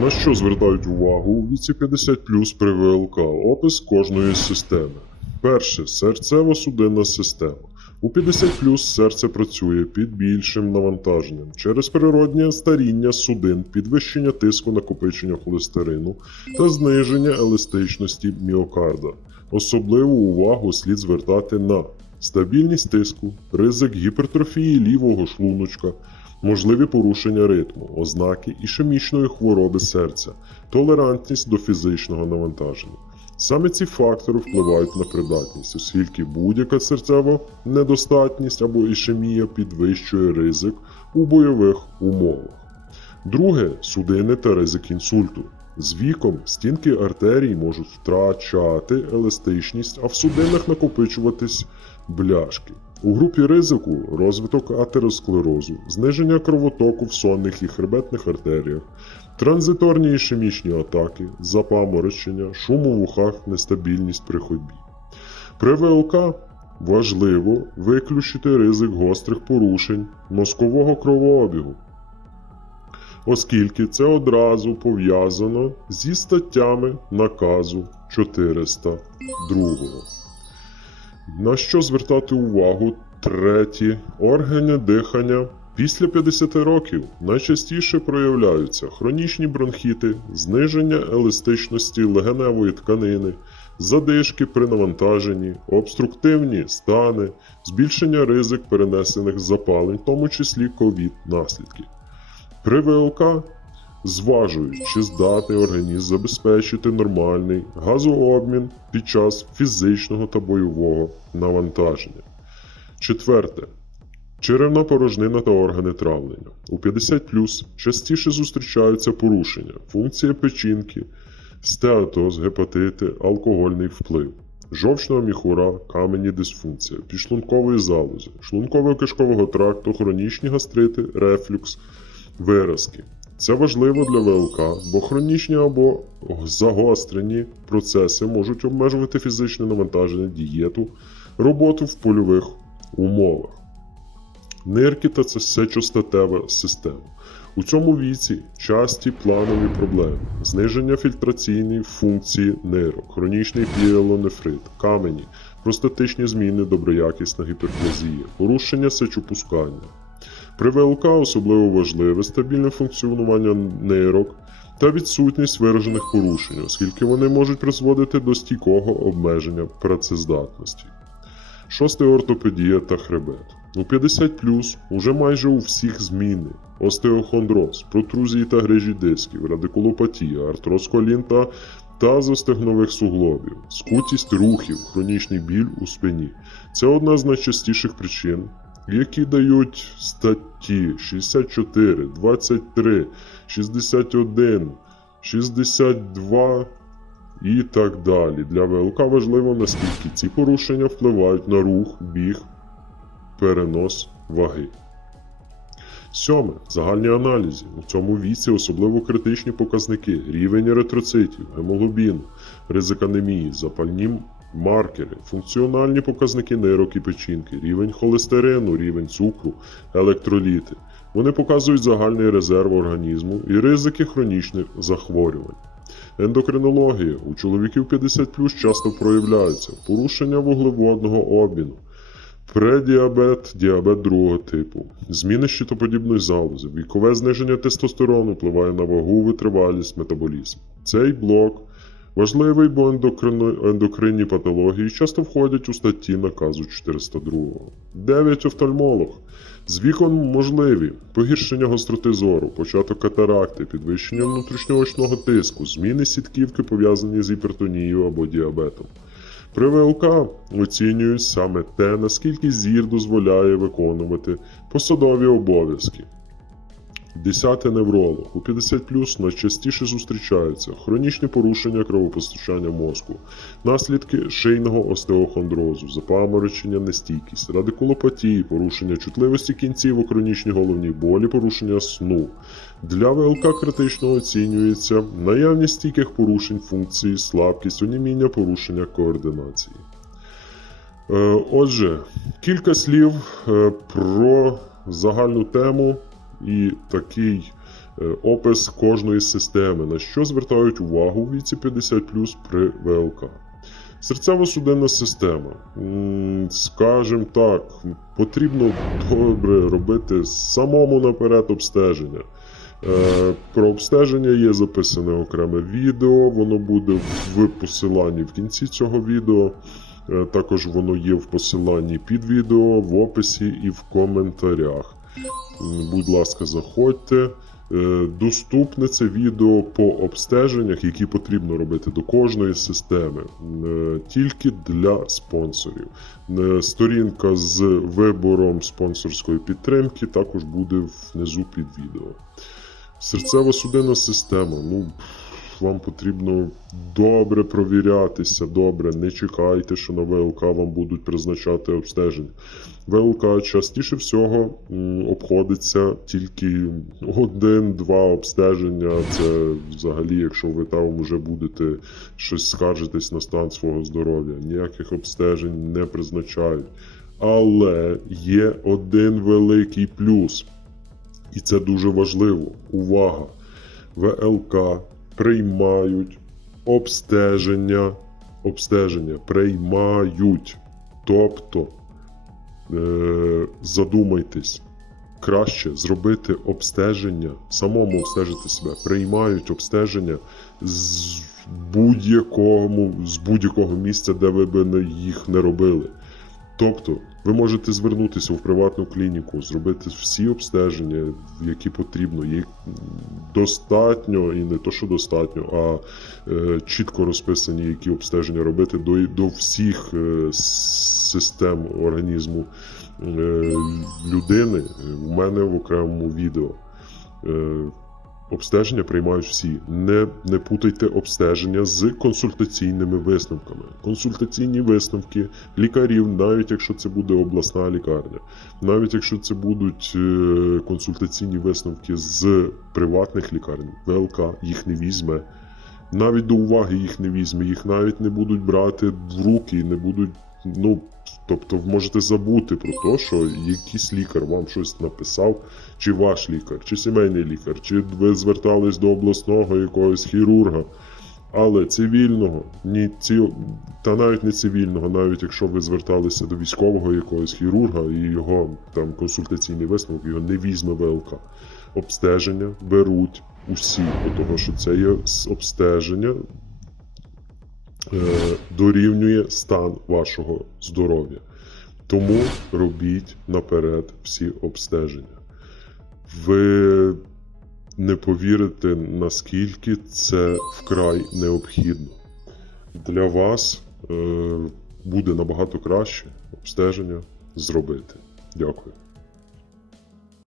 На що звертають увагу у віці 50 при ВЛК? Опис кожної системи. Перше серцево-судинна система. У 50 серце працює під більшим навантаженням через природнє старіння судин, підвищення тиску накопичення холестерину та зниження еластичності міокарда. Особливу увагу слід звертати на стабільність тиску, ризик гіпертрофії лівого шлуночка, можливі порушення ритму, ознаки ішемічної хвороби серця, толерантність до фізичного навантаження. Саме ці фактори впливають на придатність, оскільки будь-яка серцева недостатність або ішемія підвищує ризик у бойових умовах. Друге судини та ризик інсульту. З віком стінки артерій можуть втрачати еластичність, а в судинах накопичуватись бляшки. У групі ризику розвиток атеросклерозу, зниження кровотоку в сонних і хребетних артеріях, транзиторні ішемічні атаки, запаморочення, шум у вухах, нестабільність при ходьбі. При ВЛК важливо виключити ризик гострих порушень мозкового кровообігу, оскільки це одразу пов'язано зі статтями наказу 402. На що звертати увагу треті органи дихання після 50 років найчастіше проявляються хронічні бронхіти, зниження еластичності легеневої тканини, задишки при навантаженні, обструктивні стани, збільшення ризик перенесених запалень, в тому числі ковід наслідки. При ВЛК зважують, чи здатний організм забезпечити нормальний газообмін під час фізичного та бойового навантаження. Четверте. Черевна порожнина та органи травлення. У 50 частіше зустрічаються порушення, функція печінки, стеатоз, гепатити, алкогольний вплив, жовчного міхура, камені дисфункція, підшлункової залози, шлунково-кишкового тракту, хронічні гастрити, рефлюкс, виразки. Це важливо для ВЛК, бо хронічні або загострені процеси можуть обмежувати фізичне навантаження, дієту, роботу в польових умовах. Нирки та це сечостатева система. У цьому віці часті планові проблеми, зниження фільтраційної функції нирок, хронічний піелонефрит, камені, простатичні зміни, доброякісна гіперплазія, порушення сечопускання. При ВЛК особливо важливе стабільне функціонування нейрок та відсутність виражених порушень, оскільки вони можуть призводити до стійкого обмеження працездатності. Шосте ортопедія та хребет. У 50 уже майже у всіх зміни: остеохондроз, протрузії та грижі дисків, радикулопатія, артроз колін та тазостегнових суглобів, скутість рухів, хронічний біль у спині. Це одна з найчастіших причин, які дають статті 64, 23, 61, 62 і так далі. Для ВЛК важливо, наскільки ці порушення впливають на рух, біг, перенос ваги. Сьоме. Загальні аналізи. У цьому віці особливо критичні показники: рівень еритроцитів, гемоглобіну, ризик анемії, запальні маркери, функціональні показники нейрок і печінки, рівень холестерину, рівень цукру, електроліти. Вони показують загальний резерв організму і ризики хронічних захворювань. Ендокринологія у чоловіків 50 часто проявляється порушення вуглеводного обміну, предіабет, діабет другого типу, зміни щитоподібної залози, вікове зниження тестостерону впливає на вагу, витривалість, метаболізм. Цей блок важливий, бо ендокринні патології часто входять у статті наказу 402. 9. Офтальмолог. З віком можливі погіршення гостроти зору, початок катаракти, підвищення внутрішньоочного тиску, зміни сітківки пов'язані з гіпертонією або діабетом. При ВЛК оцінюють саме те, наскільки зір дозволяє виконувати посадові обов'язки. 10. невролог. У 50 найчастіше зустрічаються хронічні порушення кровопостачання мозку, наслідки шийного остеохондрозу, запаморочення, нестійкість, радикулопатії, порушення чутливості кінцівок, хронічні головні болі, порушення сну. Для ВЛК критично оцінюється наявність стійких порушень функції, слабкість, оніміння, порушення координації. Е, Отже, кілька слів е, про загальну тему і такий Е, Опис кожної системи, на що звертають увагу у віці 50 при ВЛК. Серцево-судинна система. М, Скажем так, потрібно добре робити самому наперед обстеження. Е, Про обстеження є записане окреме відео, воно буде в посиланні в кінці цього відео. Е, Також воно є в посиланні під відео, в описі і в коментарях. Будь ласка, заходьте. Е, Доступне це відео по обстеженнях, які потрібно робити до кожної системи, е, тільки для спонсорів. Е, Сторінка з вибором спонсорської підтримки також буде внизу під відео. Серцево-судинна система. Ну, вам потрібно добре провірятися, добре. Не чекайте, що на ВЛК вам будуть призначати обстеження. ВЛК частіше всього обходиться тільки один-два обстеження. Це взагалі, якщо ви там вже будете щось скаржитись на стан свого здоров'я. Ніяких обстежень не призначають. Але є один великий плюс. І це дуже важливо. Увага! ВЛК приймають обстеження. Обстеження приймають. Тобто, е, задумайтесь, краще зробити обстеження, самому обстежити себе, приймають обстеження з будь-якого, з будь-якого місця, де ви би їх не робили. Тобто, ви можете звернутися в приватну клініку, зробити всі обстеження, які потрібно. Їх достатньо, і не то, що достатньо, а е, чітко розписані, які обстеження робити до, до всіх е, систем організму е, людини. У мене в окремому відео. Е, Обстеження приймають всі. Не, не путайте обстеження з консультаційними висновками. Консультаційні висновки лікарів, навіть якщо це буде обласна лікарня, навіть якщо це будуть е, консультаційні висновки з приватних лікарень, ВЛК їх не візьме. Навіть до уваги їх не візьме, їх навіть не будуть брати в руки, не будуть. Ну, тобто, ви можете забути про те, що якийсь лікар вам щось написав, чи ваш лікар, чи сімейний лікар, чи ви звертались до обласного якогось хірурга. Але цивільного, ні ці, та навіть не цивільного, навіть якщо ви зверталися до військового якогось хірурга і його там консультаційний висновок, його не візьме ВЛК. Обстеження беруть усі, того, що це є обстеження дорівнює стан вашого здоров'я. Тому робіть наперед всі обстеження. Ви не повірите, наскільки це вкрай необхідно. Для вас е, буде набагато краще обстеження зробити. Дякую.